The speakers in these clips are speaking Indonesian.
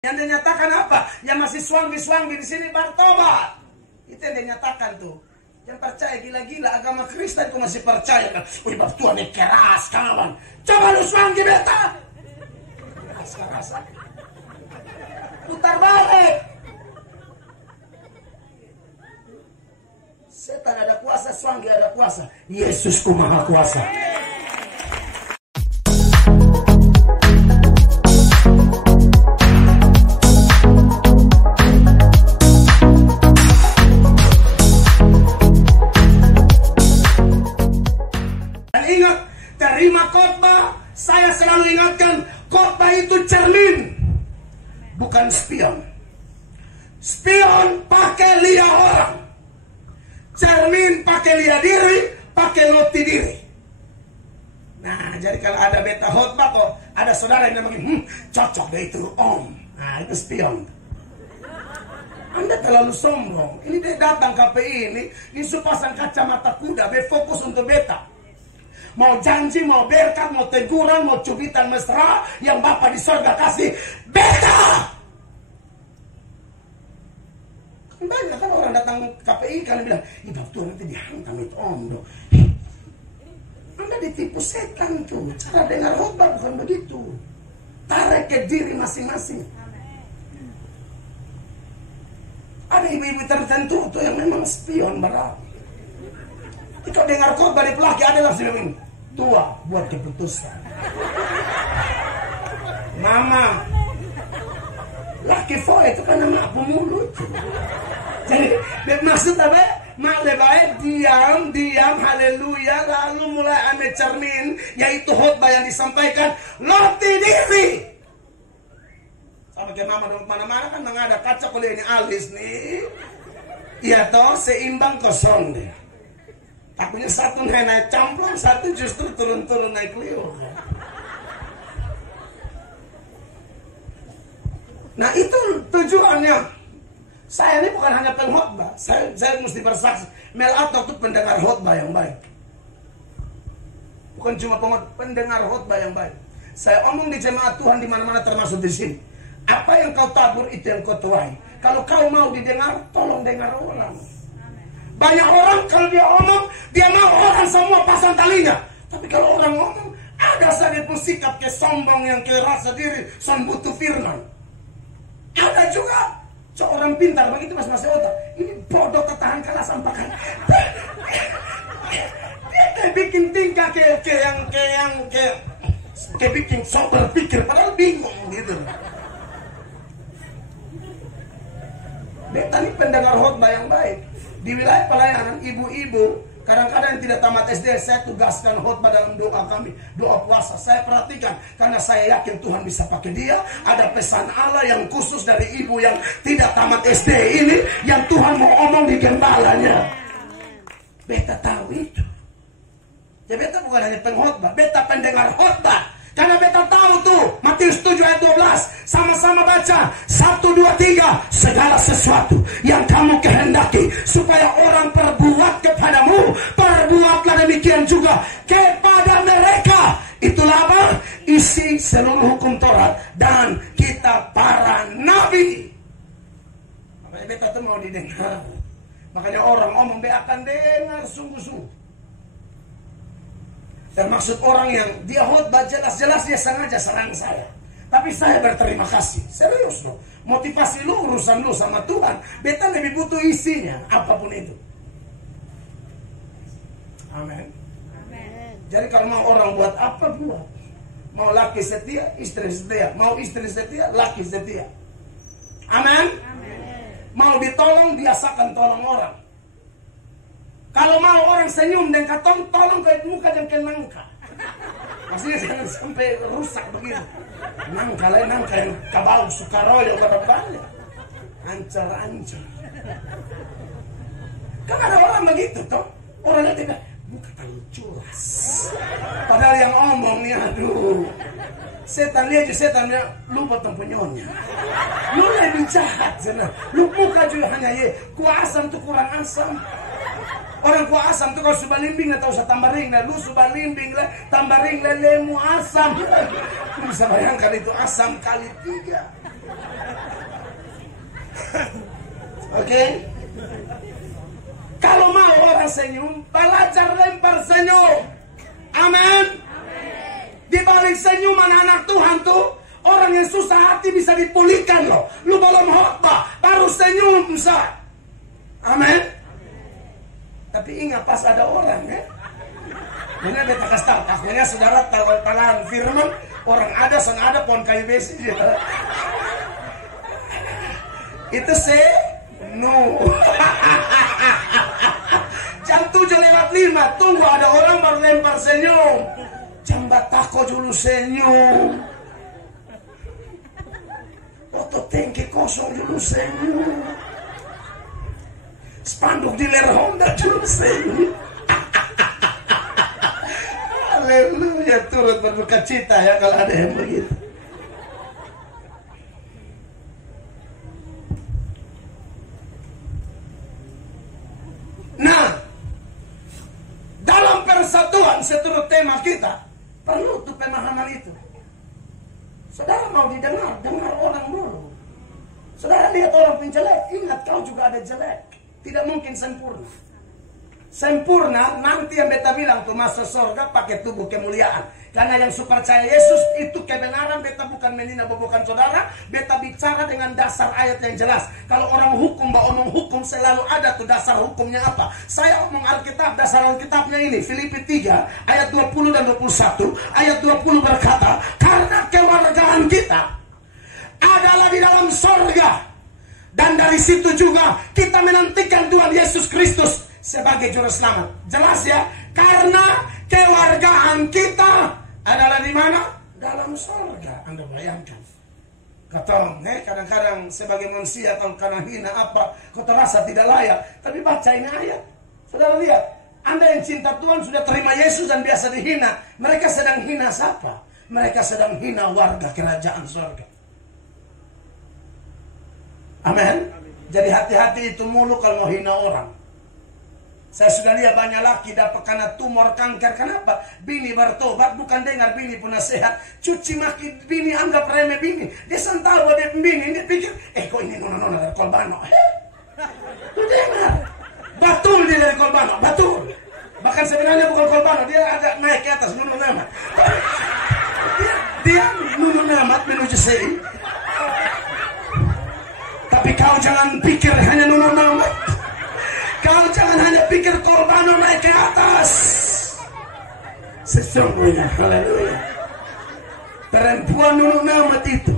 Yang dinyatakan apa? Yang masih suanggi-suanggi di sini bertobat. Itu yang dinyatakan tuh. Yang percaya gila-gila agama Kristen kok masih percaya kan? Wih, bab Tuhan ini keras kawan. Coba lu suanggi beta. Keras. Putar balik. Setan ada kuasa, suanggi ada kuasa. Yesusku maha kuasa. Ingat, terima khotbah. Saya selalu ingatkan, khotbah itu cermin, bukan spion. Spion pakai lihat orang, cermin pakai lihat diri, pakai noti diri. Nah, jadi kalau ada beta khotbah kok ada saudara yang namanya cocok deh itu om. Nah, itu spion. Anda terlalu sombong. Ini dia datang KPI ini pasang kacamata kuda, be fokus untuk beta. Mau janji, mau berkat, mau teguran, mau cubitan mesra yang Bapak di sorga kasih beta. Kan banyak kan orang datang KPI kan bilang, ini Bapak Tuhan nanti dihantam itu om dong. Anda ditipu setan tuh. Cara dengar khotbah bukan begitu. Tarik ke diri masing-masing. Ada ibu-ibu tertentu tuh yang memang spion berat. Kalau dengar khotbah dari pelaki ada langsung bilang, tua buat keputusan. Mama, laki foe itu kan nama pemuluh. Jadi maksud apa? Mak lebay diam, haleluya, lalu mulai ambil cermin, yaitu khotbah yang disampaikan, loti diri. Sama kayak mama dong mana-mana kan mengada kaca oleh ini alis nih. Iya toh seimbang kosong deh. Akunya satu naik camplong, satu justru turun-turun naik liur. Nah itu tujuannya. Saya ini bukan hanya pengkhotbah. Saya mesti bersaksi. Mel Atok itu pendengar khotbah yang baik. Bukan cuma pendengar khotbah yang baik. Saya omong di jemaat Tuhan di mana-mana termasuk di sini. Apa yang kau tabur itu yang kau tuai. Kalau kau mau didengar, tolong dengar orang. Banyak orang kalau dia omong, dia mau orang semua pasang talinya. Tapi kalau orang ngomong, ada saja pun sikap kesombong yang kerasa diri, son butuh firman. Ada juga seorang pintar begitu mas otak. Ini bodoh ketahan kalah sampaikan. Dia bikin tingkah kayak bikin sok berpikir padahal bingung gitu. Beta ini pendengar khotbah yang baik. Di wilayah pelayanan ibu-ibu kadang-kadang yang tidak tamat SD saya tugaskan khotbah dalam doa kami, doa puasa. Saya perhatikan karena saya yakin Tuhan bisa pakai dia. Ada pesan Allah yang khusus dari ibu yang tidak tamat SD ini yang Tuhan mau omong di gembalanya. Beta tahu itu. Ya beta bukan hanya pengkhotbah, beta pendengar khotbah. Karena beta tahu tuh Matius 7 ayat 12. Sama-sama baca 1, 2, 3. Segala sesuatu yang kamu kehendaki supaya orang perbuat kepadamu, perbuatlah demikian juga kepada mereka. Itulah apa? Isi seluruh hukum Taurat dan kitab para nabi. Makanya beta tuh mau didengar. Makanya orang omong dia akan dengar sungguh-sungguh. Termaksud orang yang dia khotbah jelas-jelas dia sengaja serang saya. Tapi saya berterima kasih. Serius loh. Motivasi lu urusan lu sama Tuhan. Beta lebih butuh isinya. Apapun itu. Amin. Jadi kalau mau orang buat apa buat. Mau laki setia, istri setia. Mau istri setia, laki setia. Amin. Mau ditolong, biasakan tolong orang. Kalau mau orang senyum dan katong, tolong ke muka jangan ke nangka. Maksudnya jangan sampai rusak begitu. Nangka yang kabau sukaroyo berbalik. Ancar-ancar. Kan ada orang begitu toh. Orangnya tidak muka terlalu curas. Padahal yang omong nih aduh. Setan lihat setan dia lupa tempunyonya. Lu lebih jahat sana. Lu muka juga hanya kuasam tuh kurang asam. Orang ku asam tuh kalau subah limbing atau usah tambah ring lah, lu subah limbing lah, tambah ring lah lemu asam. Lu bisa bayangkan itu asam kali 3. Oke? Kalau mau orang senyum, belajar lempar senyum. Amin. Di balik senyuman anak Tuhan tuh, orang yang susah hati bisa dipulihkan loh. Lu belum khotbah, baru senyum bisa. Amin. Tapi ingat pas ada orang ya. Ini beta kasih tahu, akhirnya saudara talan firman, orang ada sana ada pohon kayu besi. Itu no. Jam 7:05, tunggu ada orang baru lempar senyum. Jam batako dulu senyum. Foto tangki kosong dulu senyum. Spanduk di ler Honda dulu senyum. Haleluya, turut berduka cita ya kalau ada yang begitu. Nah, dalam persatuan seturut tema kita, perlu tuh pemahaman itu. Saudara mau didengar, dengar orang dulu. Saudara lihat orang penjelek, ingat kau juga ada jelek. Tidak mungkin sempurna. Sempurna nanti yang beta bilang tuh masuk surga pakai tubuh kemuliaan. Karena yang percaya Yesus itu kebenaran. Beta bukan menghina bukan saudara. Beta bicara dengan dasar ayat yang jelas. Kalau orang hukum omong hukum selalu ada tuh dasar hukumnya apa. Saya omong Alkitab, dasar Alkitabnya ini Filipi 3 ayat 20 dan 21. Ayat 20 berkata, karena kewargaan kita adalah di dalam surga, dan dari situ juga kita menantikan Tuhan Yesus Kristus sebagai juru selamat. Jelas ya? Karena kewargaan kita adalah di mana? Dalam surga. Anda bayangkan. Kata, kadang-kadang sebagai manusia kalau karena hina apa, kau terasa tidak layak. Tapi baca ini ayat. Saudara lihat, Anda yang cinta Tuhan sudah terima Yesus dan biasa dihina. Mereka sedang hina siapa? Mereka sedang hina warga kerajaan surga. Amin. Jadi hati-hati itu mulu kalau mau hina orang. Saya sudah lihat banyak laki dapat karena tumor kanker. Kenapa? Bini bertobat, bukan dengar bini pun nasihat. Cuci maki bini, anggap remeh bini. Dia sental bahwa dia bini, dia pikir, kok ini nona-nona dari Kolbano. Lu dengar? Betul dia dari Kolbano, betul. Bahkan sebenarnya bukan Kolbano, dia agak naik ke atas Nunun Amat. Dia Nunun Amat menuju sini. Tapi kau jangan pikir hanya Nunun Amat. Kau jangan hanya pikir Kolbano naik ke atas. Sesungguhnya, haleluya, perempuan Nunun Amat itu,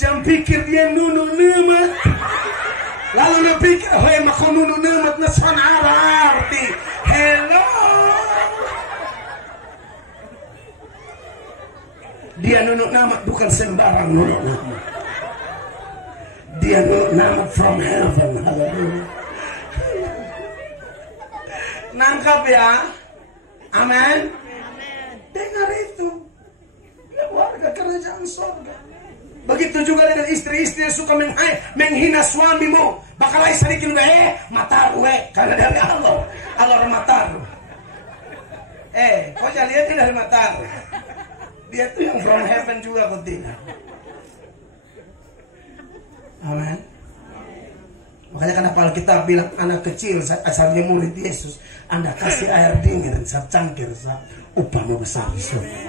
jangan pikir dia Nunun Amat. Lalu dia pikir, hei maka Nunun Amat nasan arti. Hello. Dia Nunun Amat bukan sembarang Nunun Amat. Dia Nunun Amat from heaven. Haleluya. Nangkap ya. Amin. Dengar itu. Dia warga kerajaan surga. Begitu juga dengan istri-istri yang suka menghina suamimu. Bakalai sedikit mataru karena dari Allah. Allah mataru. Kau jangan lihat dia dari mataru. Dia tuh yang from heaven juga kau tidak. Amin. Makanya kenapa Alkitab bilang anak kecil saat asalnya murid Yesus, Anda kasih air dingin saat cangkir saat upahmu besar di surga.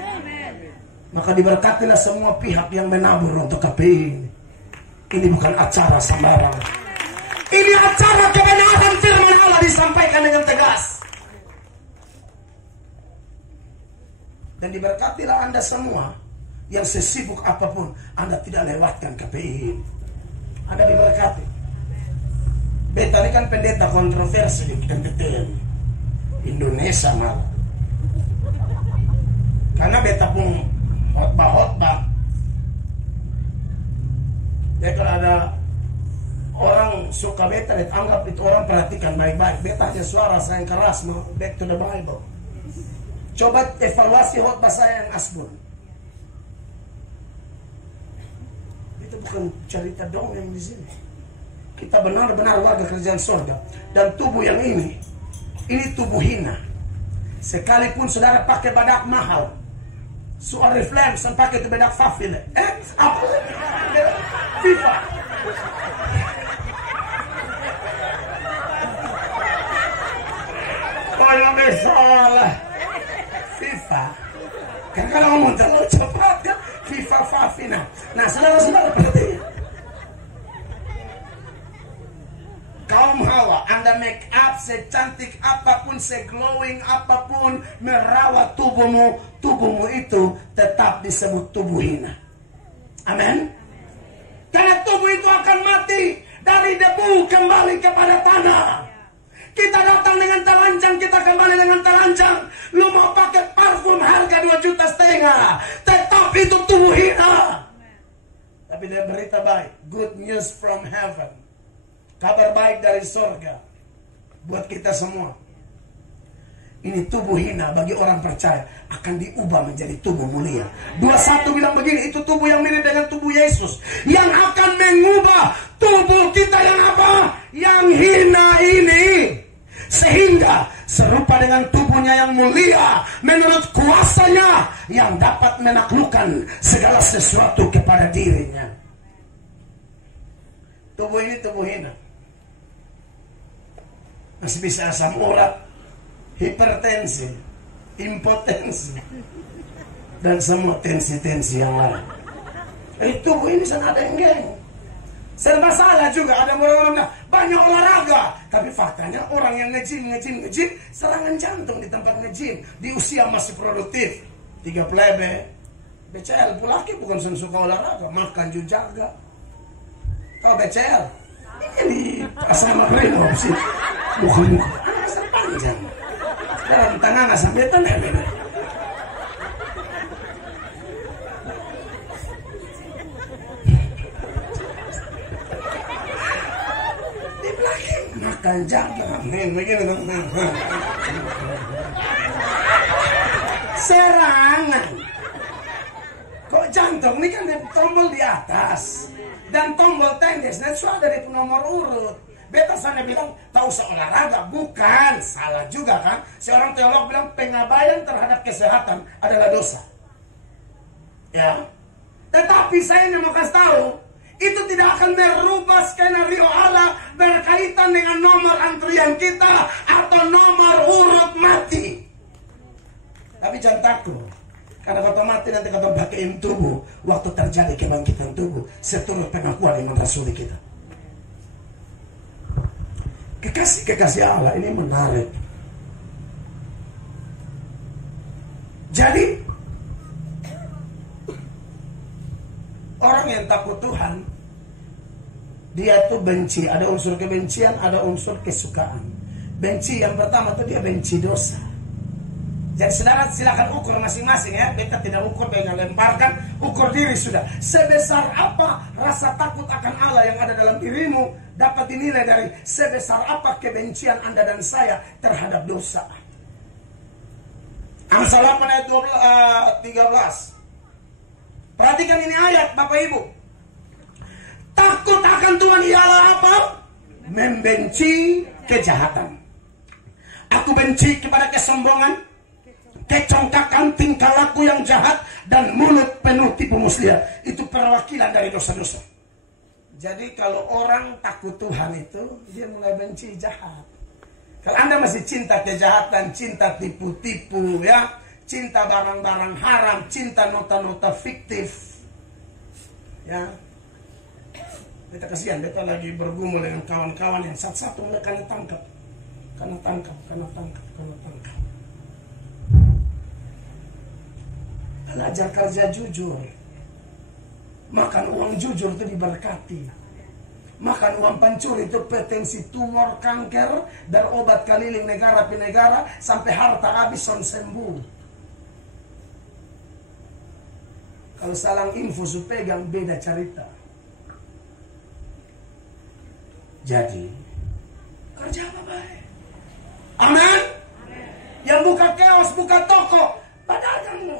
Maka diberkatilah semua pihak yang menabur untuk KPI ini. Ini bukan acara sembarangan. Ini acara kebenaran firman Allah disampaikan dengan tegas. Dan diberkatilah Anda semua yang sesibuk apapun Anda tidak lewatkan KPI ini. Anda diberkati. Beta ini kan pendeta kontroversi di KPTN Indonesia malah. Karena beta pun khotbah. Ya kalau ada orang suka beta, anggap itu orang perhatikan baik-baik. Beta hanya suara saya yang keras, back to the Bible. Coba evaluasi khotbah saya yang asbun. Itu bukan cerita dongeng di sini. Kita benar-benar warga kerajaan surga. Dan tubuh yang ini tubuh hina. Sekalipun saudara pakai badak mahal, suara flames dan pakai itu badak fafile. Apa? FIFA. Nah, saudara-saudara perhatikan. Kaum Hawa, Anda make up secantik apapun, seglowing apapun, merawat tubuhmu itu tetap disebut tubuh hina. Amin. Karena tubuh itu akan mati, dari debu kembali kepada tanah. Kita datang dengan telanjang, kita kembali dengan telanjang. Lu mau pakai parfum harga 2,5 juta, tetap itu tubuh hina. Tapi ada berita baik, good news from heaven. Kabar baik dari surga buat kita semua. Ini tubuh hina bagi orang percaya akan diubah menjadi tubuh mulia. 21 bilang begini, itu tubuh yang mirip dengan tubuh Yesus, yang akan mengubah tubuh kita yang apa? Yang hina ini, sehingga serupa dengan tubuhnya yang mulia menurut kuasanya yang dapat menaklukkan segala sesuatu kepada dirinya. Tubuh ini tubuh hina. Masih bisa asam urat, hipertensi, impotensi, dan semua tensi-tensi yang lain. Tubuh ini sangat enggeng. Serba salah juga. Ada orang-orang banyak olahraga, tapi faktanya orang yang nge-gym, serangan jantung di tempat nge-gym, di usia masih produktif. 3 plebe, BCL, laki bukan suka olahraga, makan juga jaga. Kau BCL? Ini asrama Reno sih. Muka-muka asal panjang. Dalam tengah nggak sampai tengah. Di belakang makan jaga. Begini dong. Serangan. Kok jantung ini kan tombol di atas dan tombol tenis, dan sudah dari nomor urut. Beta sana bilang tak usah olahraga, bukan, salah juga kan. Seorang teolog bilang pengabaian terhadap kesehatan adalah dosa. Ya, tetapi saya mau kasih tahu, itu tidak akan merubah skenario Allah berkaitan dengan nomor antrian kita atau nomor urut mati. Tapi jangan takut. Karena kata mati nanti kata pakaiin tubuh. Waktu terjadi kebangkitan tubuh, seturut pengakuan iman rasuli kita. Kekasih Allah ini menarik. Jadi orang yang takut Tuhan, dia tuh benci. Ada unsur kebencian, ada unsur kesukaan. Benci yang pertama tuh dia benci dosa. Jadi saudara silakan ukur masing-masing ya. Beta tidak ukur dengan lemparkan, ukur diri sudah. Sebesar apa rasa takut akan Allah yang ada dalam dirimu dapat dinilai dari sebesar apa kebencian Anda dan saya terhadap dosa. Amsal 8 ayat 13. Perhatikan ini ayat Bapak Ibu. Takut akan Tuhan ialah apa? Membenci kejahatan. Aku benci kepada kesombongan, kecongkakan, tingkah laku yang jahat, dan mulut penuh tipu muslihat. Itu perwakilan dari dosa-dosa. Jadi kalau orang takut Tuhan itu, dia mulai benci jahat. Kalau Anda masih cinta kejahatan, cinta tipu-tipu, ya, cinta barang-barang haram, cinta nota-nota fiktif, ya, beta kasihan, beta lagi bergumul dengan kawan-kawan yang satu-satu mereka tangkap, karena tangkap. Belajar kerja jujur. Makan uang jujur itu diberkati. Makan uang pencuri itu potensi tumor, kanker, dan obat keliling negara ke negara sampai harta habis son sembuh. Kalau salang info su pegang beda cerita. Jadi kerja apa baik? Amin. Yang buka kios, buka toko, pedagang,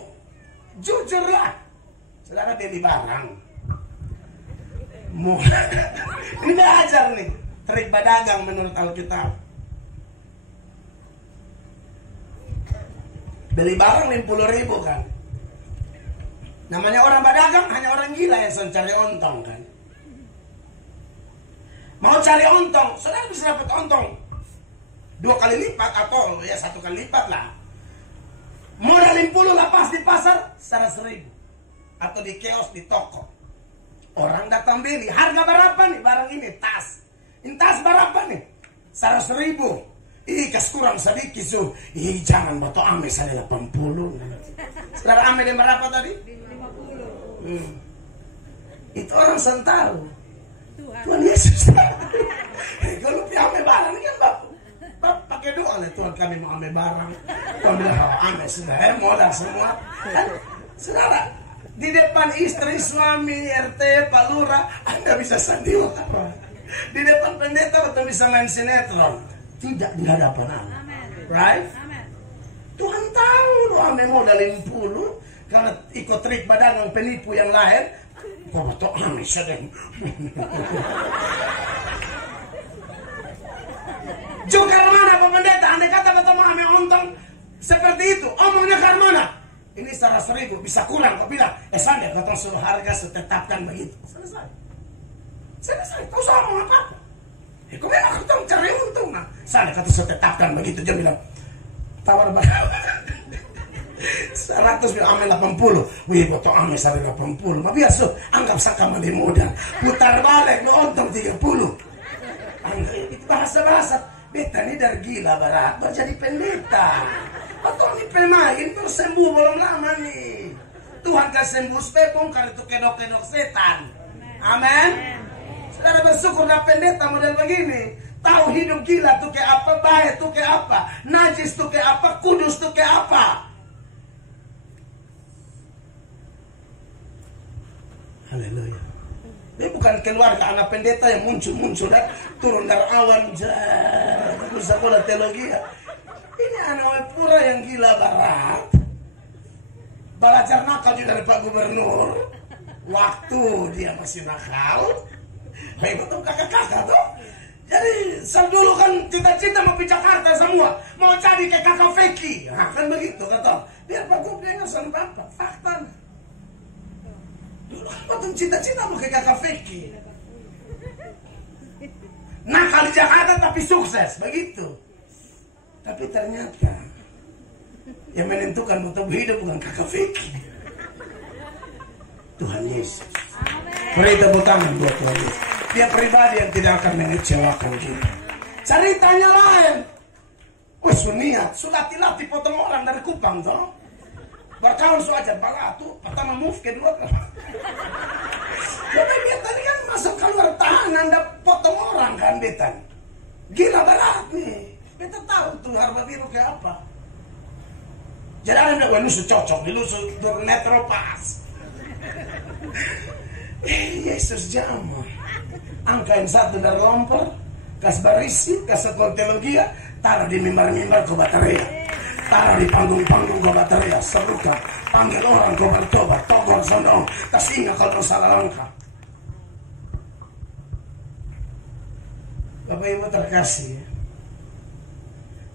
jujurlah. Saudara beli barang. Ini belajar nih trik pedagang menurut Alkitab. Beli barang 50.000 kan. Namanya orang pedagang hanya orang gila yang sedang cari ontong kan. Mau cari ontong, saudara bisa dapat ontong 2 kali lipat atau ya 1 kali lipat lah. Modal 50 lah pas di pasar 100.000 atau di kios, di toko. datang beli. Harga berapa nih barang ini? Tas. Ini tas berapa nih? 100.000. Ih, kas kurang sedikit so. Ih, jangan batu ame saya 80. Saudara ame dia berapa tadi? 50. Itu orang sentahu. Tuhan Yesus. Kalau ame barang ini kan bapak pakai doa lah, Tuhan kami mau ame barang. Tuhan bilang ame sudah modal semua. Kan, saudara, di depan istri, suami, RT, Pak Lurah, Anda bisa sandiwara. Di depan pendeta atau bisa main sinetron. Tidak di hadapan Allah. Right? Tuhan tahu loh ame modal 50 karena ikut trik badangan penipu yang lain. Kok betul ame sedang. Juga mana Pak Pendeta? Andai kata ketemu ame ontong seperti itu, omongnya ke mana? Ini 100.000 bisa kurang. Kau bilang, sandai kau suruh harga setetapkan begitu. Selesai. Kau sama ngomong apa? Kau memang kau cari untung nah. Sandai kau setetapkan begitu. Dia bilang, tawar berapa? 100 bilang ame 80. Wih, betul ame sari 80. Ma biasa anggap saka mandi modal. Putar balik lo untung 30. Anggap itu bahasa-bahasa. Beta ini dari gila barat jadi pendeta. Atau ini pemain terus sembuh belum lama nih. Tuhan kasih sembuh sepepong karena itu kedok-kedok setan. Amin. Saudara bersyukur na pendeta model begini. Tahu hidup gila tuh kayak apa, baik tuh kayak apa, najis tuh kayak apa, kudus tuh kayak apa. Haleluya. Ini bukan keluarga anak pendeta yang muncul-muncul turun dari awan terus sekolah teologi. Ini anak pura yang gila barat. Belajar nakal juga dari Pak Gubernur. Waktu dia masih nakal. Baik betul kakak-kakak tuh. Jadi dulu kan cita-cita mau ke Jakarta semua. Mau jadi kayak kakak Feki. Nah, kan begitu kata. Biar Pak Gubernur dengar sama Bapak. Fakta. Dulu kan waktu cita-cita mau kayak kakak Feki. Nakal di Jakarta tapi sukses. Begitu. Tapi ternyata yang menentukan motor hidup bukan kakak Vicky. Tuhan Yesus. Beri tepuk tangan buat Tuhan Yesus. Dia pribadi yang tidak akan mengecewakan kita. Ceritanya lain. Oh suniat, sudah latih potong orang dari Kupang toh. Berkawan su ajar balatu, pertama move kedua. Tapi dia tadi kan masuk keluar tahanan dan potong orang kan betan. Gila berat nih. Kita tahu tuh harga biru kayak apa. Jadi ada yang bilang, lu cocok, lu metro pas. Yesus jamah. Angka yang satu dari lompor, kas barisi, kas sekolah teologi, taruh di mimbar-mimbar ke Bataria. Taruh di panggung-panggung ke Bataria. Serukan, panggil orang ke bertobat, togor sondong, kasihnya kalau salah langkah. Bapak Ibu terkasih.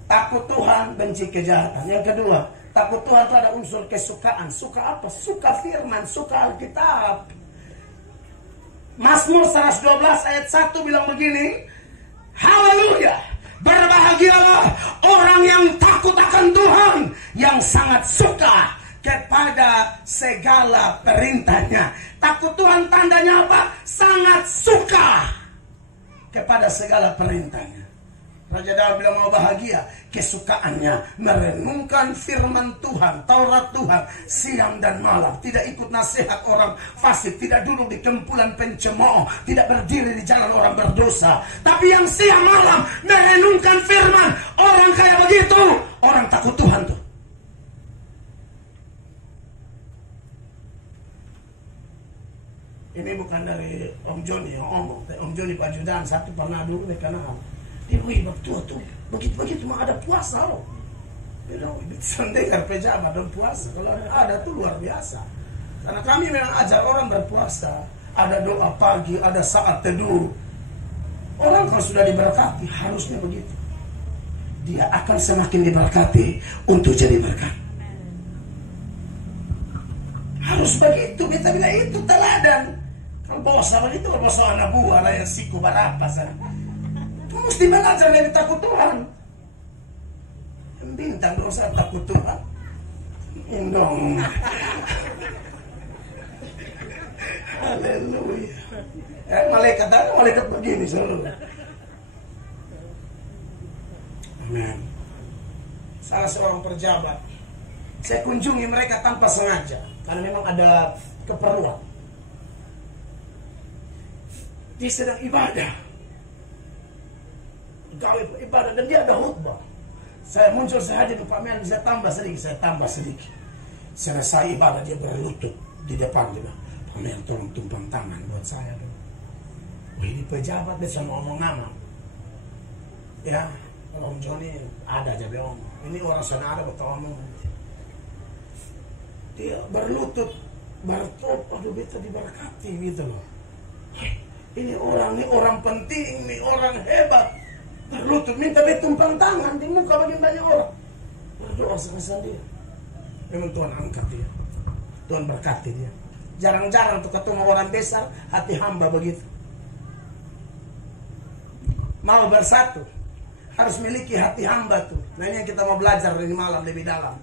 Takut Tuhan, benci kejahatan. Yang kedua, takut Tuhan itu ada unsur kesukaan. Suka apa? Suka firman, suka Alkitab. Mazmur 112 ayat 1 bilang begini. Haleluya. Berbahagialah orang yang takut akan Tuhan, yang sangat suka kepada segala perintahnya. Takut Tuhan tandanya apa? Sangat suka kepada segala perintahnya. Raja Daud bilang mau bahagia, kesukaannya merenungkan firman Tuhan, Taurat Tuhan siang dan malam. Tidak ikut nasihat orang fasik, tidak duduk di kumpulan pencemooh, tidak berdiri di jalan orang berdosa. Tapi yang siang malam merenungkan firman, orang kayak begitu, orang takut Tuhan tuh. Ini bukan dari Om Joni yang ngomong, Om Joni Pak Judan satu pernah dulu di kanal. Dia wih tua tuh begitu mah ada puasa loh. Dia dengar pejabat dan puasa. Kalau ada tuh luar biasa. Karena kami memang ajar orang berpuasa. Ada doa pagi, ada saat teduh. Orang kalau sudah diberkati harusnya begitu. Dia akan semakin diberkati untuk jadi berkat. Harus begitu. Kita bilang itu teladan. Kalau bosa begitu, kalau bosa anak buah lah yang siku berapa sana. Mesti belajar dari takut Tuhan. Bintang dosa takut Tuhan. Indong. Haleluya. Malaikat begini selalu. Amin. Salah seorang pejabat, saya kunjungi mereka tanpa sengaja karena memang ada keperluan. Dia sedang ibadah, ibadah, dan dia ada khutbah. Saya muncul saja, Pak Mel, bisa tambah sedikit, saya tambah sedikit. Selesai ibadah dia berlutut di depan dia. Pak Mel, tolong tumpang tangan buat saya dong. Wah, ini pejabat dia sama ngomong nama. Ya, Om Joni ada aja Om. Ini orang sana ada betul ngomong. Dia berlutut, bertop, aduh beta diberkati gitu loh. Ini orang penting, ini orang hebat. Berlutut minta beta tumpang tangan di muka bagi banyak orang. Berdoa sama dia. Memang Tuhan angkat dia. Tuhan berkati dia. Jarang-jarang tuh ketemu orang besar, hati hamba begitu. Mau bersatu, harus miliki hati hamba tuh. Nah ini yang kita mau belajar ini malam lebih dalam.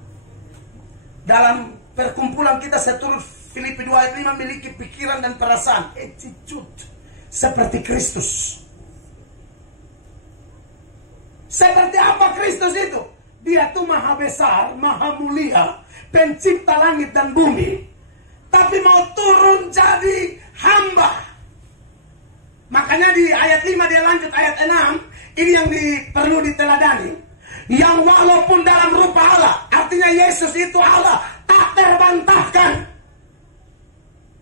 Dalam perkumpulan kita seturut Filipi 2 ayat 5 memiliki pikiran dan perasaan, attitude seperti Kristus. Seperti apa Kristus itu? Dia tuh maha besar, maha mulia, pencipta langit dan bumi, tapi mau turun jadi hamba. Makanya di ayat 5 dia lanjut ayat 6. Ini yang perlu diteladani. Yang walaupun dalam rupa Allah, artinya Yesus itu Allah, tak terbantahkan.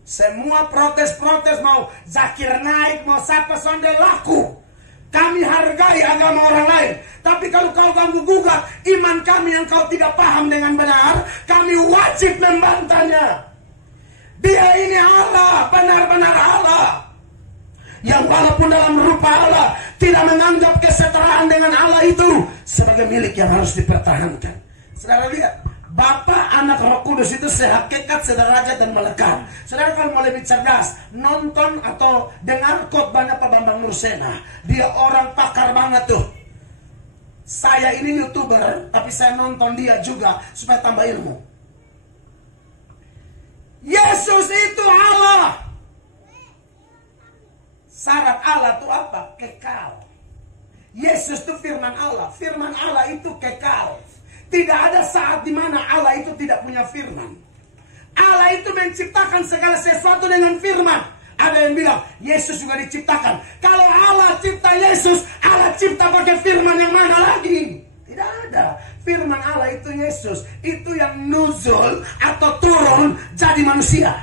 Semua protes-protes mau Zakir naik, mau siapa sondel laku. Kami hargai agama orang lain. Tapi kalau kau ganggu gugat iman kami yang kau tidak paham dengan benar, kami wajib membantahnya. Dia ini Allah, benar-benar Allah. Yang walaupun dalam rupa Allah tidak menganggap kesetaraan dengan Allah itu sebagai milik yang harus dipertahankan. Saudara lihat, Bapa, Anak, Roh Kudus itu sehakikat, sederajat dan melekat. Saudara kalau mau lebih cerdas, nonton atau dengar khotbahnya Pak Bambang Nursena. Dia orang pakar banget tuh. Saya ini YouTuber, tapi saya nonton dia juga supaya tambah ilmu. Yesus itu Allah. Syarat Allah itu apa? Kekal. Yesus itu firman Allah. Firman Allah itu kekal. Tidak ada saat di mana Allah itu tidak punya firman. Allah itu menciptakan segala sesuatu dengan firman. Ada yang bilang Yesus juga diciptakan. Kalau Allah cipta Yesus, Allah cipta pakai firman yang mana lagi? Tidak ada. Firman Allah itu Yesus. Itu yang nuzul atau turun jadi manusia.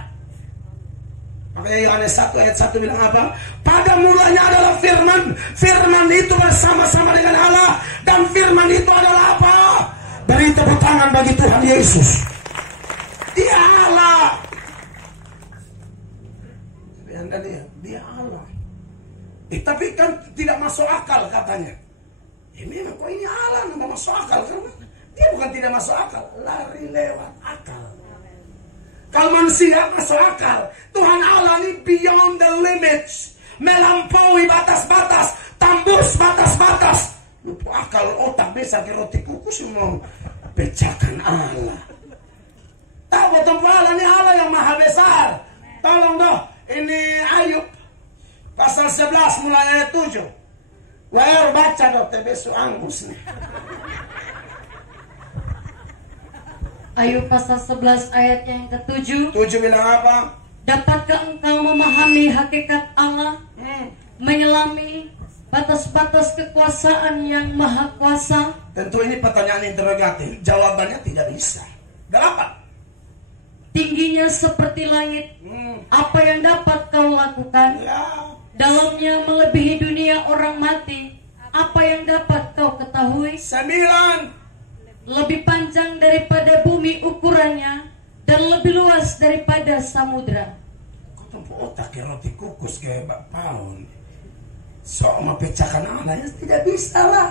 Makanya Yohanes 1 ayat 1 bilang apa? Pada mulanya adalah firman. Firman itu bersama-sama dengan Allah. Dan firman itu adalah apa? Beri tepuk tangan bagi Tuhan Yesus. Dia Allah. Anda lihat, dia Allah. Tapi kan tidak masuk akal katanya. Memang kok ini Allah nggak masuk akal kan? Dia bukan tidak masuk akal, lari lewat akal. Kalau manusia masuk akal, Tuhan Allah ini beyond the limits, melampaui batas-batas, tembus batas-batas. Lupa akal otak bisa ke roti kukus mau pecahkan Allah. Tahu betul Allah ini Allah yang maha besar. Tolong dong, ini Ayub pasal 11 mulai ayat 7. Wah baca dong, tebesu anggus nih. Ayub pasal 11 ayat yang ke-7. 7 bilang apa? Dapatkah engkau memahami hakikat Allah? Menyelami batas-batas kekuasaan yang maha kuasa? Tentu ini pertanyaan interrogatif. Jawabannya tidak bisa. Kenapa? Tingginya seperti langit. Apa yang dapat kau lakukan? Ya. Dalamnya melebihi dunia orang mati. Apa yang dapat kau ketahui? 9. Lebih panjang daripada bumi ukurannya, dan lebih luas daripada samudra. Kau tempuh otak ke roti kukus kayak Pak Paun. Sok mempecahkan Allah ya tidak bisa lah.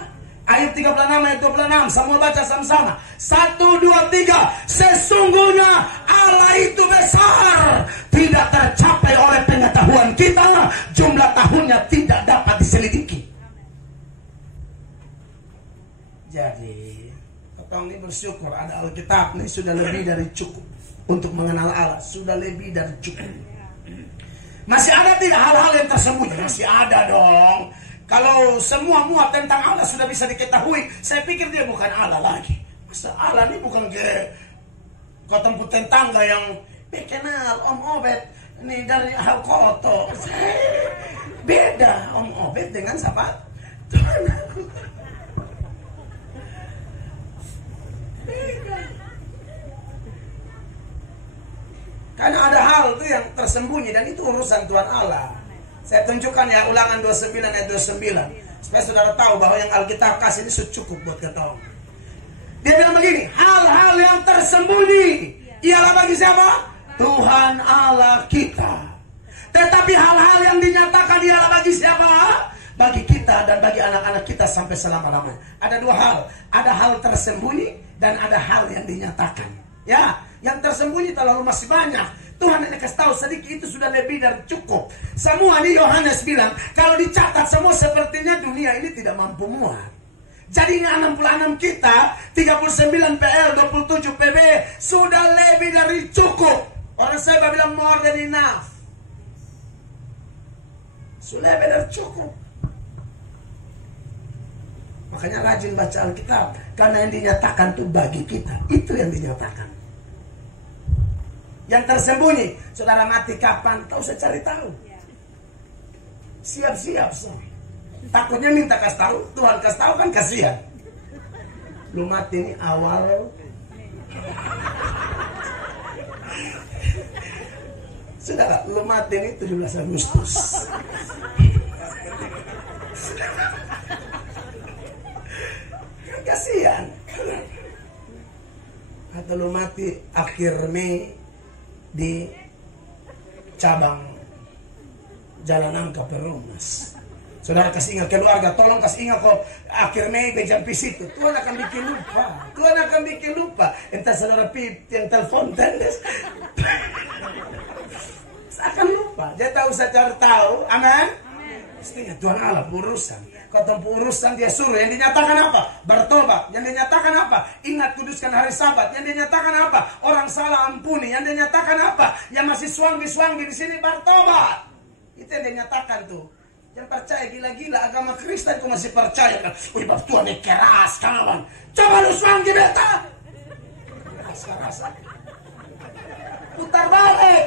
Ayat 36 ayat 26 semua baca sama-sama. 1, 2, 3. Sesungguhnya Allah itu besar, tidak tercapai oleh pengetahuan kita. Jumlah tahunnya tidak dapat diselidiki. Jadi Kau ini bersyukur ada Alkitab ini sudah lebih dari cukup untuk mengenal Allah, sudah lebih dari cukup. Masih ada tidak hal-hal yang tersembunyi? Masih ada dong. Kalau semua muat tentang Allah sudah bisa diketahui, saya pikir dia bukan Allah lagi. Masa Allah ini bukan ke tempat tetangga yang kenal Om Obed ini dari Halkoto. Beda Om Obed dengan siapa? Tuhan aku. Beda. Karena ada hal itu yang tersembunyi dan itu urusan Tuhan Allah. Saya tunjukkan ya Ulangan 29 ayat 29 supaya saudara tahu bahwa yang Alkitab kasih ini cukup buat kita. Dia bilang begini, hal-hal yang tersembunyi ialah bagi siapa? Tuhan Allah kita. Tetapi hal-hal yang dinyatakan ialah bagi siapa? Bagi kita dan bagi anak-anak kita sampai selama-lamanya. Ada dua hal, ada hal tersembunyi dan ada hal yang dinyatakan. Ya, yang tersembunyi terlalu masih banyak. Tuhan hanya kasih tahu sedikit, itu sudah lebih dari cukup. Semua ini Yohanes bilang, kalau dicatat semua sepertinya dunia ini tidak mampu muat. Jadi ini 66 kita, 39 PL, 27 PB sudah lebih dari cukup. Orang saya bilang more than enough. Sudah lebih dari cukup. Makanya rajin baca Alkitab, karena yang dinyatakan itu bagi kita. Itu yang dinyatakan. Yang tersembunyi, saudara mati kapan? Tahu saya cari tahu. Siap-siap so. Takutnya minta kasih tahu, Tuhan kasih tahu kan kasihan. Lu mati ini awal. Saudara, lu mati ini 17 Agustus. Kan kasihan. Atau lu mati akhir Mei di cabang Jalan Angka Perumnas. Saudara kasih ingat keluarga, tolong kasih ingat kok akhir Mei bejampis itu. Tuhan akan bikin lupa. Tuhan akan bikin lupa. Entah saudara Pip yang telepon tendes. Akan lupa. Dia tahu saya cari tahu. Amin. Pastinya Tuhan Allah urusan. Kata urusan dia suruh. Yang dinyatakan apa? Bertobat. Yang dinyatakan apa? Ingat kuduskan hari Sabat. Yang dinyatakan apa? Orang salah ampuni. Yang dinyatakan apa? Yang masih suanggi-suanggi di sini bertobat. Itu yang dinyatakan tuh. Yang percaya gila-gila agama Kristen kok masih percaya kan? Wih, bab Tuhan ini keras kawan. Coba lu suanggi beta. Rasa-rasa. Putar balik.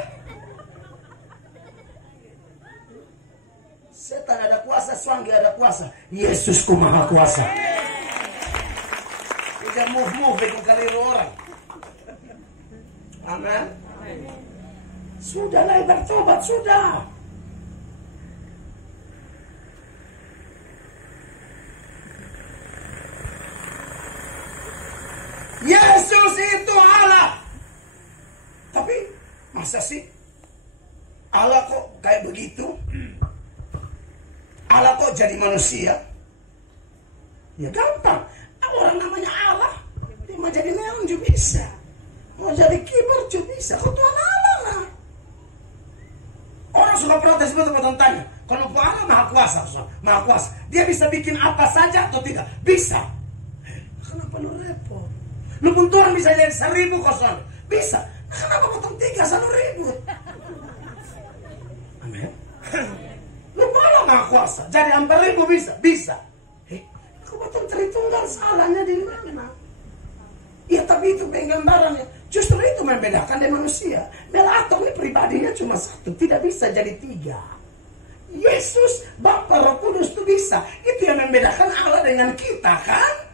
Setan ada kuasa, suanggi ada kuasa. Yesusku maha kuasa. Jangan move-move itu kali orang. Amin. Sudahlah bertobat, sudah. Yesus itu Allah. Tapi masa sih Allah kok kayak begitu? Allah kok jadi manusia? Ya gampang. Orang namanya Allah, dia mau jadi neon juga bisa, mau jadi keyboard juga bisa. Kok Tuhan Allah lah. Orang suka protes betul-betul tanya, kalau Allah maha kuasa, maha kuasa, dia bisa bikin apa saja atau tidak? Bisa. Kenapa lu repot? Lu pun Tuhan bisa jadi 1000 kosong. Bisa. Kenapa potong 3 selalu ribut? Amin. Lu malah maha kuasa. Jadi 4.000 bisa. Bisa. Kau potong Tritunggal salahnya di mana? Ya tapi itu penggambarannya. Justru itu membedakan dari manusia. Melaton ini pribadinya cuma satu. Tidak bisa jadi 3. Yesus, Bapa, Roh Kudus itu bisa. Itu yang membedakan Allah dengan kita kan?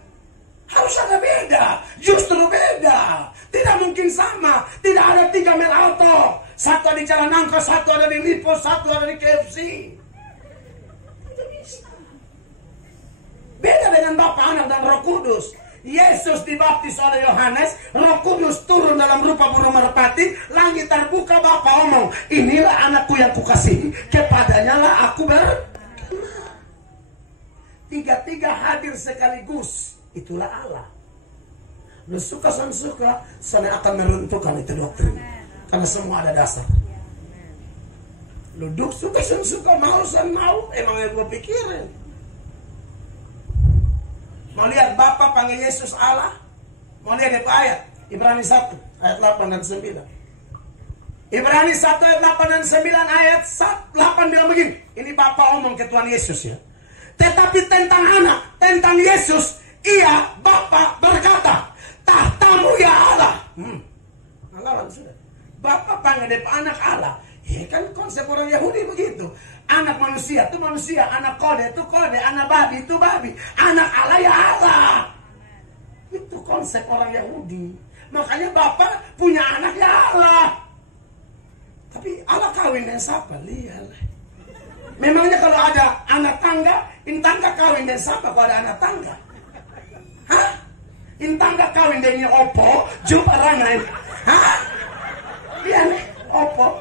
Harus ada beda. Justru beda. Tidak mungkin sama. Tidak ada 3 Melauto. Satu ada di Jalan Angka, satu ada di Lipo, satu ada di KFC. Tidak bisa. Beda dengan Bapa, Anak, dan Roh Kudus. Yesus dibaptis oleh Yohanes, Roh Kudus turun dalam rupa burung merpati, langit terbuka, Bapa omong, inilah anakku yang kukasihi, kepadanya lah aku berkenan. 3 hadir sekaligus. Itulah Allah. Lu suka san suka, sana akan meruntuhkan itu doktrin. Karena semua ada dasar. Lu suka san suka, mau san mau, emang yang gue pikirin. Mau lihat Bapa panggil Yesus Allah? Mau lihat apa ayat? Ibrani 1 ayat 8 dan 9. Ibrani 1 ayat 8 dan 9 ayat 8 bilang begini. Ini Bapa omong ke Tuhan Yesus ya. Tetapi tentang anak, tentang Yesus, ia Bapa berkata, tahtamu ya Allah. Lawan sudah. Bapa panggil dia anak Allah. Ya kan konsep orang Yahudi begitu. Anak manusia itu manusia, anak kode itu kode, anak babi itu babi, anak Allah ya Allah. Itu konsep orang Yahudi. Makanya Bapak punya anak ya Allah. Tapi Allah kawin dengan siapa? Lihat. Memangnya kalau ada anak tangga, intangga kawin dengan siapa kalau ada anak tangga? Hah? Intangga kawin dengan opo, jumpa rangai. Hah? Iya nih, opo.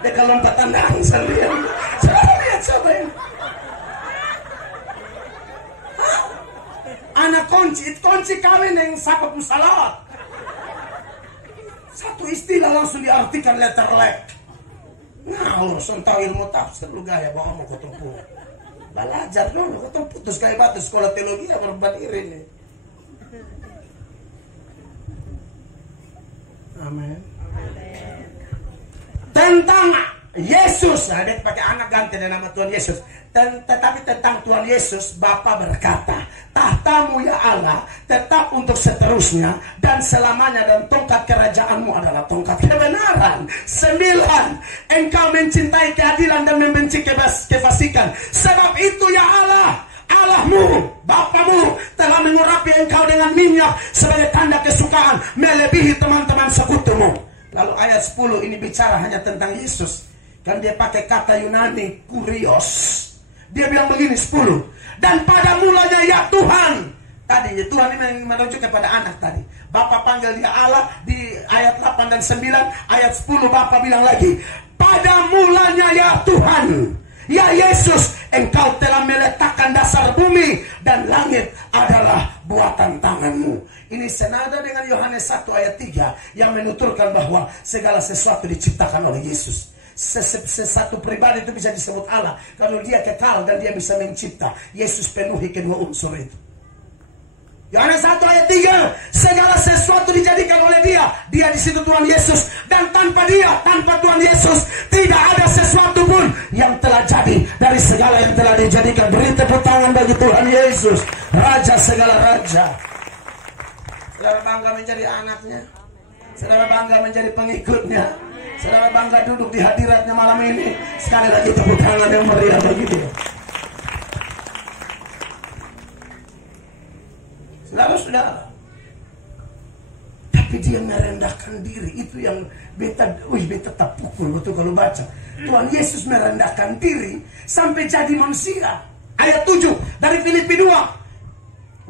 Dia kalau lompatan dansa lihat. Lihat coba ini. Hah? Anak kunci kawin dengan siapa pun salawat. Satu istilah langsung diartikan letter lek. Ngawur, tahu ilmu tafsir lu gaya bawa mau ketemu. Belajar dulu, ketemu putus kayak batu sekolah teologi ya berbuat iri nih. Amin. Tentang Yesus, nah dia pakai anak ganti dengan nama Tuhan Yesus. Tetapi tentang Tuhan Yesus, Bapa berkata, tahtamu ya Allah tetap untuk seterusnya dan selamanya, dan tongkat kerajaanmu adalah tongkat kebenaran. 9, engkau mencintai keadilan dan membenci kefasikan. Sebab itu ya Allah, Allahmu, Bapamu telah mengurapi engkau dengan minyak sebagai tanda kesukaan melebihi teman-teman sekutumu. Lalu ayat 10 ini bicara hanya tentang Yesus. Kan dia pakai kata Yunani kurios. Dia bilang begini 10. Dan pada mulanya ya Tuhan. Tadi ya Tuhan ini merujuk kepada anak tadi. Bapa panggil dia Allah di ayat 8 dan 9. Ayat 10 Bapa bilang lagi. Pada mulanya ya Tuhan, ya Yesus, engkau telah meletakkan dasar bumi dan langit adalah buatan tanganmu. Ini senada dengan Yohanes 1 ayat 3 yang menuturkan bahwa segala sesuatu diciptakan oleh Yesus. Sesatu pribadi itu bisa disebut Allah kalau dia kekal dan dia bisa mencipta. Yesus penuhi kedua unsur itu. Yohanes 1 ayat 3, segala sesuatu dijadikan oleh dia. Dia di situ Tuhan Yesus, dan tanpa dia, tanpa Tuhan Yesus tidak ada sesuatu pun yang telah jadi dari segala yang telah dijadikan. Beri tepuk tangan bagi Tuhan Yesus, Raja segala raja. Saudara bangga menjadi anaknya, saudara bangga menjadi pengikutnya, saudara bangga duduk di hadiratnya malam ini. Sekali lagi tepuk tangan yang meriah bagi dia. Saudara-saudara, tapi dia merendahkan diri. Itu yang beta tak pukul betul kalau baca. Tuhan Yesus merendahkan diri sampai jadi manusia. Ayat 7 dari Filipi 2.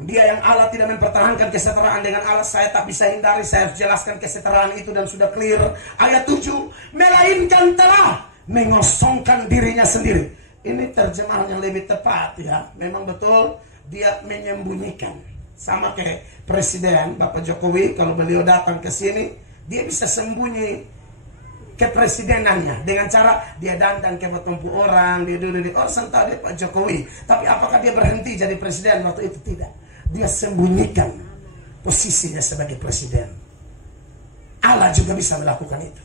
Dia yang Allah tidak mempertahankan kesetaraan dengan Allah. Saya tak bisa hindari, saya harus jelaskan kesetaraan itu dan sudah clear. Ayat 7, melainkan telah mengosongkan dirinya sendiri. Ini terjemahan yang lebih tepat ya. Memang betul dia menyembunyikan. Sama kayak Presiden Bapak Jokowi, kalau beliau datang ke sini, dia bisa sembunyi kepresidenannya dengan cara dia dandan ke bertumpu orang, dia duduk di orang tahu dia Pak Jokowi. Tapi apakah dia berhenti jadi presiden waktu itu? Tidak. Dia sembunyikan posisinya sebagai presiden. Allah juga bisa melakukan itu.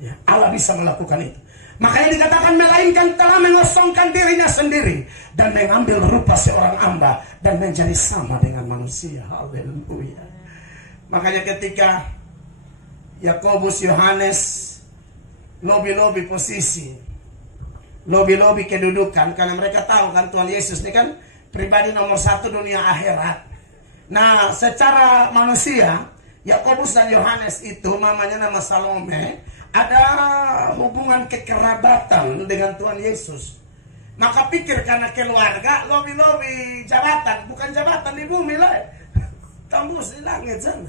Ya, Allah bisa melakukan itu. Makanya dikatakan melainkan telah mengosongkan dirinya sendiri dan mengambil rupa seorang hamba dan menjadi sama dengan manusia. Haleluya. Makanya ketika Yakobus, Yohanes lobi-lobi posisi, lobi-lobi kedudukan, karena mereka tahu kan Tuhan Yesus ini kan pribadi nomor 1 dunia akhirat. Nah, secara manusia Yakobus dan Yohanes itu mamanya nama Salome, ada hubungan kekerabatan dengan Tuhan Yesus. Maka pikir karena keluarga, lobi-lobi jabatan, bukan jabatan di bumi lah, tembus di langit sana.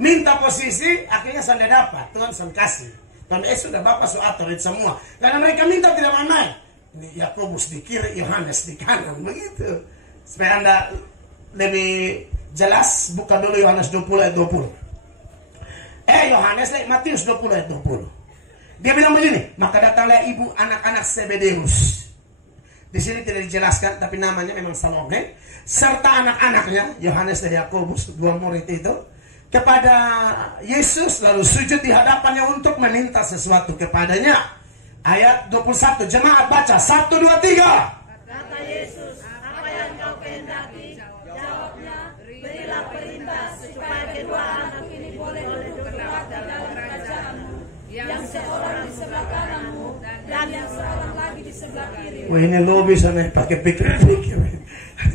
Minta posisi, akhirnya saya dapat, Tuhan saya kasih. Tuhan Yesus sudah Bapak atur itu semua. Karena mereka minta tidak mau naik. Ini Yakobus di kiri, Yohanes di kanan, begitu. Supaya Anda lebih jelas, buka dulu Yohanes 20 ayat 20. Yohanes Matius 20 ayat 20. Dia bilang begini, maka datanglah ibu anak-anak Zebedeus. Di sini tidak dijelaskan, tapi namanya memang Salome, serta anak-anaknya Yohanes dan Yakobus, 2 murid itu. kepada Yesus, lalu sujud di hadapannya untuk meminta sesuatu kepadanya. Ayat 21, jemaat baca 1, 2, 3. Kata Yesus, apa yang kau kehendaki? Jawabnya, berilah perintah supaya kedua anak ini boleh duduk kelak di dalam kerajaanmu, yang seorang di sebelah kananmu dan yang seorang lagi di sebelah kiri. Wah, ini lobby sana pakai pikir-pikir.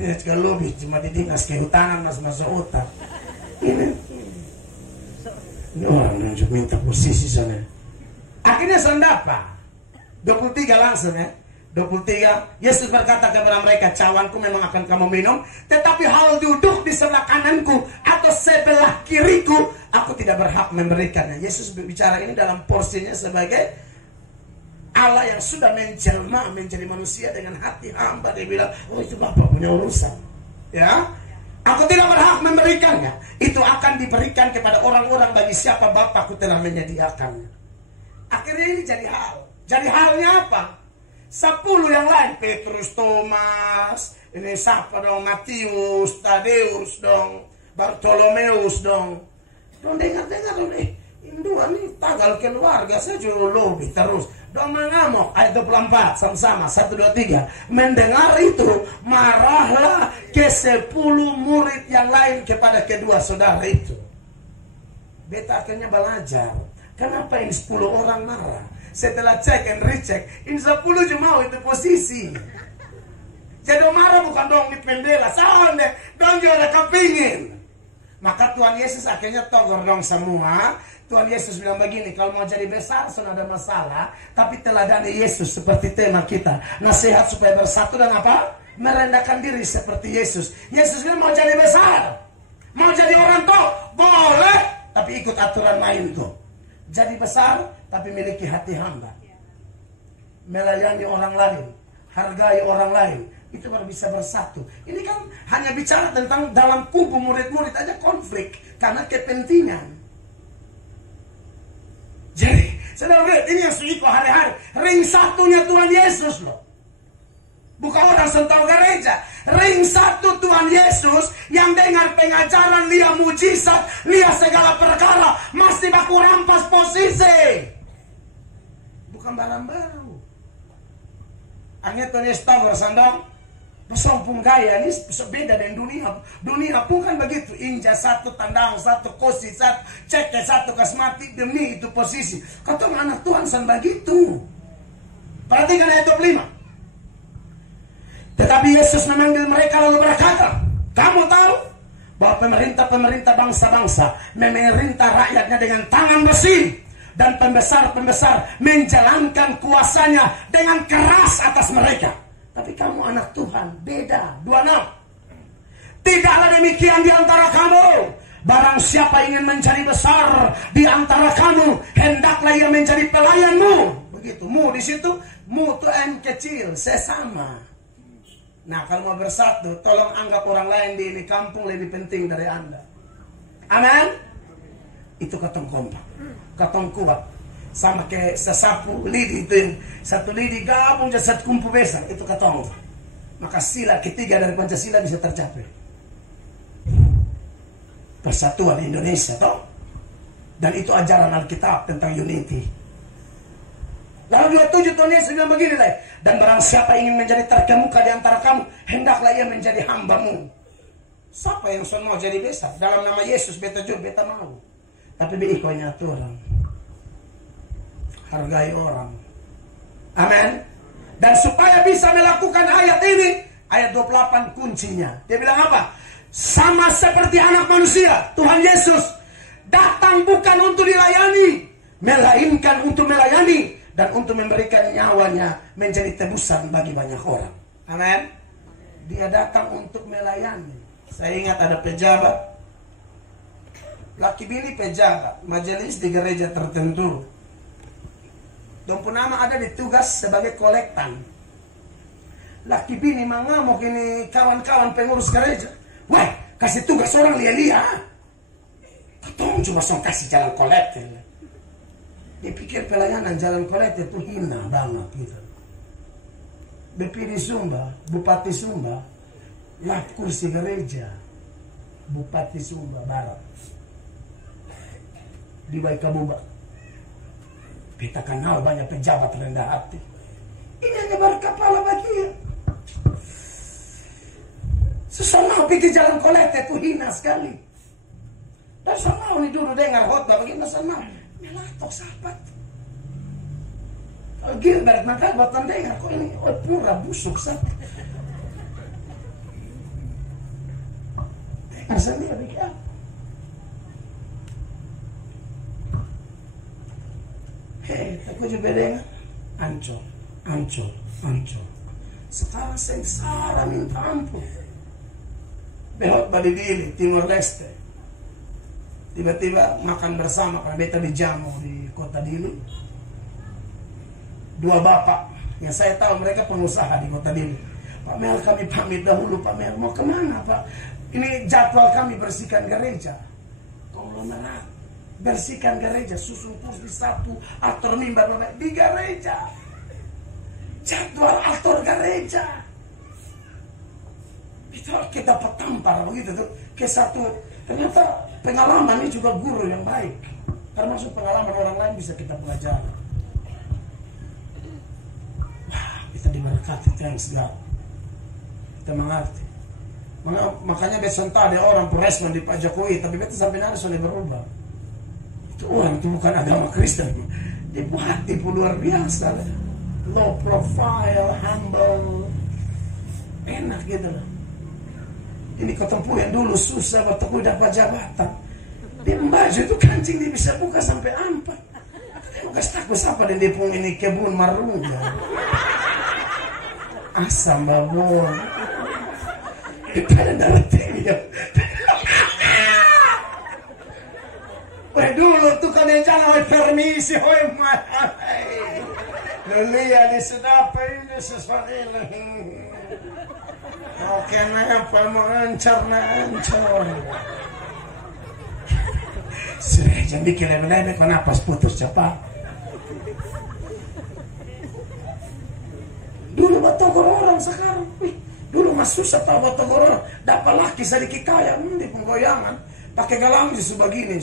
Ini juga lobby, cuma didinas kehutanan masuk otak. Ini orang nunjuk minta posisi sana. Akhirnya sendapa 23 langsung ya. 23, Yesus berkata kepada mereka, cawanku memang akan kamu minum, tetapi hal duduk di sebelah kananku atau sebelah kiriku, aku tidak berhak memberikannya. Yesus bicara ini dalam porsinya sebagai Allah yang sudah menjelma menjadi manusia dengan hati hamba. Dia bilang, oh itu Bapak punya urusan. Ya, aku tidak berhak memberikannya. Itu akan diberikan kepada orang-orang bagi siapa Bapakku telah menyediakannya. Akhirnya ini jadi hal. Jadi halnya apa? 10 yang lain, Petrus, Thomas, ini siapa dong, Matius, Tadeus dong, Bartolomeus dong. Dong dengar-dengar dong nih, Indua nih tanggal keluarga saya juga lobby terus. Dong mengamuk, ayat 24 sama-sama, 1, 2, 3. Mendengar itu, marahlah ke 10 murid yang lain kepada kedua saudara itu. Beta akhirnya belajar, kenapa ini 10 orang marah? Setelah cek and recheck, ini 10 cuma itu posisi. Jadi marah bukan dong di pendela, soalnya dong juga ada kepingin. Maka Tuhan Yesus akhirnya togor dong semua. Tuhan Yesus bilang begini, kalau mau jadi besar sudah ada masalah, tapi teladani Yesus seperti tema kita. Nasihat supaya bersatu dan apa? Merendahkan diri seperti Yesus. Yesus bilang mau jadi besar, mau jadi orang tua, boleh, tapi ikut aturan main tuh. Jadi besar, tapi miliki hati hamba. Melayani orang lain, hargai orang lain. Itu baru bisa bersatu. Ini kan hanya bicara tentang dalam kubu murid-murid aja konflik. Karena kepentingan. Jadi, saudara lihat, ini yang suiko hari-hari. Ring satunya Tuhan Yesus loh. Bukan orang sentau gereja. Ring satu Tuhan Yesus yang dengar pengajaran, lihat mujizat, lihat segala perkara, masih baku rampas posisi. Bukan barang-barang. Hanya Tuhan Yesus tahu bersandang. Besompung gaya ini beda dengan dunia. Dunia pun kan begitu. Inja satu, tandang satu, kosi satu, cek satu, kasmati demi itu posisi. Kata anak Tuhan san begitu. Perhatikan ayat 25. Tetapi Yesus memanggil mereka lalu berkata, kamu tahu bahwa pemerintah-pemerintah bangsa-bangsa memerintah rakyatnya dengan tangan besi, dan pembesar-pembesar menjalankan kuasanya dengan keras atas mereka. Tapi kamu anak Tuhan, beda. 26. Tidaklah demikian di antara kamu. Barang siapa ingin menjadi besar di antara kamu, hendaklah ia menjadi pelayanmu. Begitu. Mu di situ, mu itu M kecil, sesama. Nah, kalau mau bersatu, tolong anggap orang lain di ini kampung lebih penting dari Anda. Amin. Itu ketong kompak, ketong kuat. Sama kayak sesapu lidi itu yang satu lidi gabung jadi satu kumpu besar, itu ketong. Maka sila ketiga dari Pancasila bisa tercapai. Persatuan Indonesia, toh. Dan itu ajaran Alkitab tentang unity. Lalu 27 Tuhan Yesus bilang begini lah. Dan barang siapa ingin menjadi terkemuka di antara kamu, hendaklah ia menjadi hambamu. Siapa yang mau jadi besar? Dalam nama Yesus beta juga, beta mau. Tapi ikonya aturan. Hargai orang. Amin. Dan supaya bisa melakukan ayat ini, ayat 28 kuncinya. Dia bilang apa? Sama seperti anak manusia, Tuhan Yesus datang bukan untuk dilayani, melainkan untuk melayani dan untuk memberikan nyawanya menjadi tebusan bagi banyak orang. Amin. Dia datang untuk melayani. Saya ingat ada pejabat, laki bini pejabat, majelis di gereja tertentu. Dompu nama ada ditugas sebagai kolektan. Laki bini mengamuk ini kawan-kawan pengurus gereja. Wah, kasih tugas orang lia-lia. Ketong cuma kasih jalan kolektor. Dipikir pelayanan jalan kolektor itu hina banget gitu. Bepiri Sumba, Bupati Sumba, lap kursi gereja, Bupati Sumba Barat. di Waikabuba. Kita kenal banyak pejabat rendah hati. Ini hanya baru kepala bagian. Sesama pikir jalan kolekte itu hina sekali. Dan sama ini dulu dengar khotbah bagaimana sama melatok sahabat. Kalau Gilbert maka buatan dengar kok ini pura busuk sahabat. Dengar sendiri ya. Hei, aku juga dengar Ancol. Sekarang sengsara minta ampun. Behot badi dili Timor Leste. Tiba-tiba makan bersama karena beta dijamu di kota Dili. Dua bapak yang saya tahu mereka pengusaha di kota Dili. Pak Mel, kami pamit dahulu. Pak Mel, mau kemana Pak? Ini jadwal kami bersihkan gereja. Konglomerat. Bersihkan gereja, susun kursi satu, atur mimbar di gereja. Jadwal atur gereja. Itu kita petampar begitu tuh. Ke satu, ternyata pengalaman ini juga guru yang baik. Termasuk pengalaman orang lain bisa kita pelajari. Wah, kita diberkati, thanks God. Kita mengerti. Makanya besok ada orang respon di Pak Jokowi, tapi betul sampai nanti sudah berubah. Itu orang itu bukan agama Kristen. Dia hati luar biasa. Low profile, humble. Enak gitu loh. Ini ketemu yang dulu susah waktu aku dapat jabatan. Dia baju itu kancing dia bisa buka sampai 4. Kasih takut siapa dan dia pun ini kebun marunga. Asam babon. Kita ada darah tinggi. Wah dulu tuh kan yang jangan permisi, hoi mahal. Lulia di sedap ini sesuatu ini. Oke, apa mau ancar. Sudah jam bikin lebih-lebih kenapa putus cepat. Dulu batogor orang sekarang. Dulu mas susah tahu batogor orang. Dapat laki sedikit kaya di penggoyangan. Pakai galang justru begini.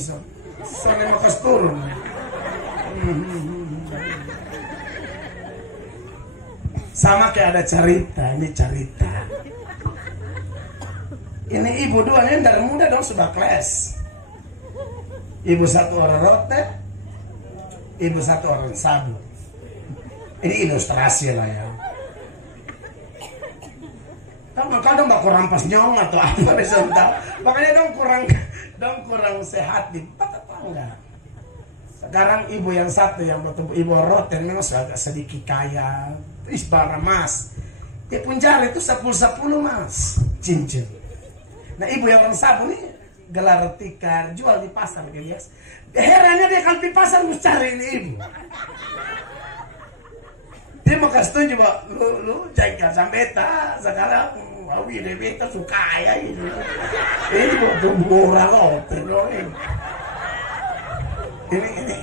Soalnya makas turun. Sama kayak ada cerita. Ini cerita. Ini ibu dua ini dari muda dong sudah kelas. Ibu satu orang rote, ibu satu orang sabu. Ini ilustrasi lah ya. Kadang bak kurang pas nyong atau apa besok. Makanya dong kurang sehat di tetangga. Sekarang ibu yang satu yang bertemu ibu rote memang agak sedikit kaya. Isbara mas. Dia pun jari itu 10 mas cincin. Nah ibu yang orang sabu nih gelar tikar jual di pasar bias. Herannya dia kalau di pasar mesti cari ini ibu. Dia mau kasih tunjuk bahwa lu jaga sampai beta sekarang awi deh beta suka kaya gitu. Ini buat orang loh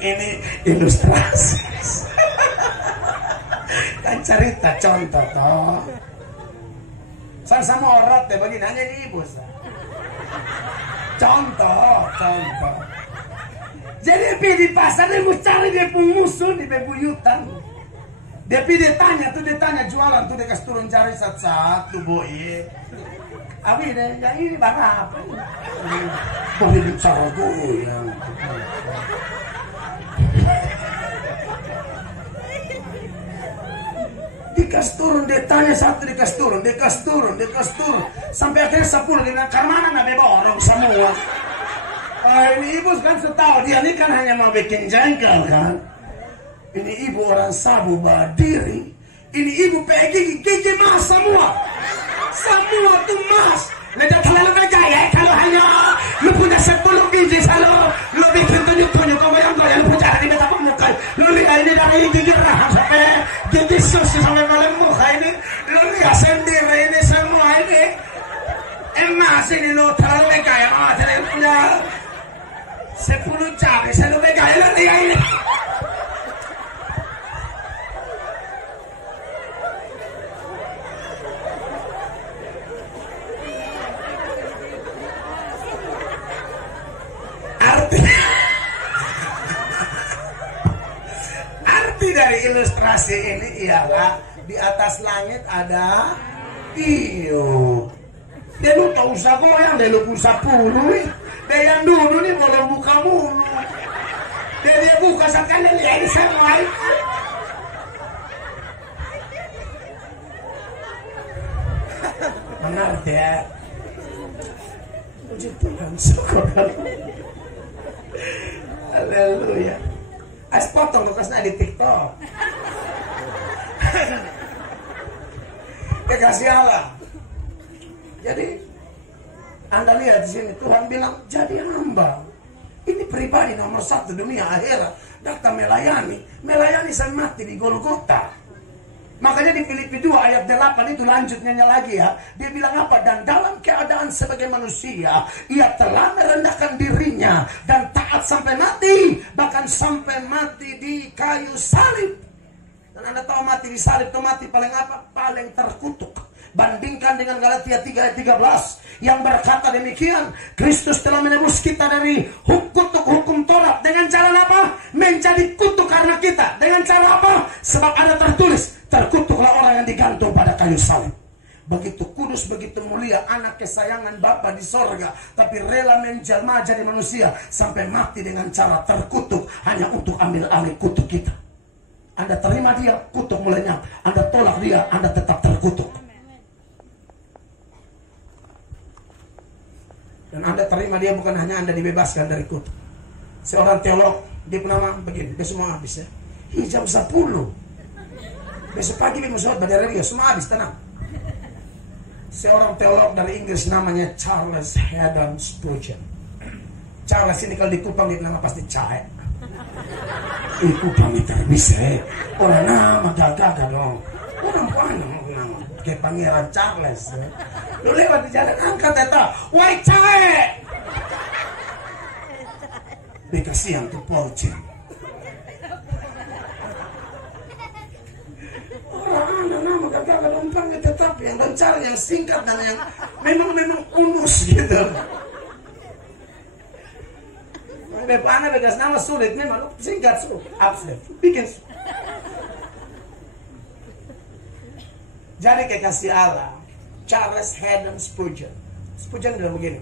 ini ilustrasi. Kan cerita contoh toh. Sama orang deh begini hanya ibu sah. Contoh. Jadi di pasar dia mau cari dia musuh di bebuyutan. Dia tanya jualan tuh dia kasih turun cari satu boy. Abi deh, yang ini berapa? Boleh bicara gue yang dikasih turun, dia tanya satu dikasih turun sampai akhirnya 10 dia bilang karena mana nabe borong semua. Ini ibu kan setahu dia ini kan hanya mau bikin jengkel kan. Ini ibu orang sabu berdiri. Ini ibu pergi gigi mas semua tuh mas. Ledak terlalu gaya kalau hanya lu punya 10 biji selalu lu bikin tunjuk goyang-goyang lu punya di mata muka. Lu lihat ini dari gigi rahang sampai gigi susu sampai malam muka ini. Lu lihat sendiri ini semua ini. Emas ini lu terlalu gaya. Terlalu punya 10 jari selalu gaya lu lihat ini. ilustrasi ini ialah di atas langit ada tiup. Dia lupa usah goyang, dia lupa usah puluh. Dia yang dulu nih boleh buka mulu. Dia buka sekali lihat semua. Benar dia. Puji Tuhan, syukur. Haleluya. Ais potong bekasnya di TikTok. Kekasih Allah. Jadi Anda lihat di sini Tuhan bilang jadi hamba. Ini pribadi nomor satu dunia akhirat. Datang melayani sampai mati di Golgota. Makanya di Filipi 2 ayat 8 itu lanjutnya lagi ya. Dia bilang apa? Dan dalam keadaan sebagai manusia, ia telah merendahkan dirinya dan taat sampai mati, bahkan sampai mati di kayu salib. Dan Anda tahu mati di salib itu mati paling apa? Paling terkutuk. Bandingkan dengan Galatia 3 ayat 13 yang berkata demikian, Kristus telah menebus kita dari kutuk hukum Taurat. Dengan cara apa? Menjadi kutuk karena kita. Dengan cara apa? Sebab ada tertulis, terkutuklah orang yang digantung pada kayu salib. Begitu kudus, begitu mulia, anak kesayangan Bapa di sorga, tapi rela menjelma jadi manusia sampai mati dengan cara terkutuk hanya untuk ambil alih kutuk kita. Anda terima dia, kutuk mulainya. Anda tolak dia, Anda tetap terkutuk. Dan Anda terima dia, bukan hanya Anda dibebaskan dari kutuk. Seorang teolog, dia bernama begini, dia semua habis ya. Jam 10. Besok pagi dia musyawarah dari radio, semua habis, tenang. Seorang teolog dari Inggris namanya Charles Haddon Spurgeon. Charles ini kalau di Kupang dia nama pasti Cahe. Kupang itu bisa. Orang nama gagah dong. Orang nama kayak Pangeran Charles. Lu lewat di jalan angkat eta, woi Cahe. Dikasih yang tuh Porcin. Nama gagah lompangnya tetap yang lancar, yang singkat dan yang memang unus gitu. Bepana bekas nama sulit memang singkat absen bikin. Jadi kekasih Allah Charles Haddon Spurgeon bilang begini,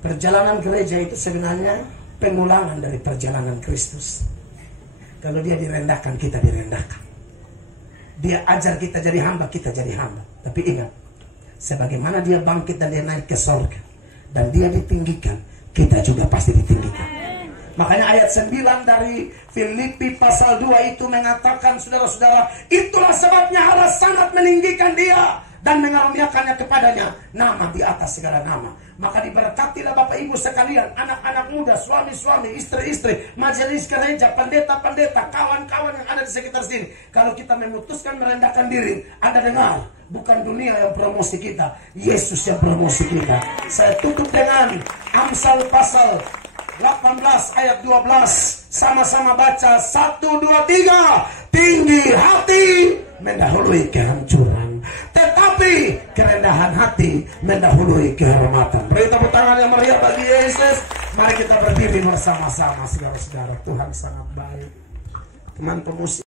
perjalanan gereja itu sebenarnya pengulangan dari perjalanan Kristus. Kalau dia direndahkan, kita direndahkan. Dia ajar kita jadi hamba, kita jadi hamba. Tapi ingat, sebagaimana dia bangkit dan dia naik ke surga, dan dia ditinggikan, kita juga pasti ditinggikan. Makanya ayat 9 dari Filipi pasal 2 itu mengatakan, saudara-saudara, itulah sebabnya Allah sangat meninggikan dia dan mengaruniakannya kepadanya nama di atas segala nama. Maka diberkatilah Bapak Ibu sekalian, anak-anak muda, suami-suami, istri-istri, majelis gereja, pendeta-pendeta, kawan-kawan yang ada di sekitar sini. Kalau kita memutuskan merendahkan diri, Anda dengar, bukan dunia yang promosi kita, Yesus yang promosi kita. Saya tutup dengan Amsal pasal 18 ayat 12. Sama-sama baca 1, 2, 3. Tinggi hati mendahului kehancuran, tetapi kerendahan hati mendahului kehormatan. Beri tepuk tangan yang meriah bagi Yesus. Mari kita berdiri bersama-sama, saudara-saudara. Tuhan sangat baik. Teman pemusik.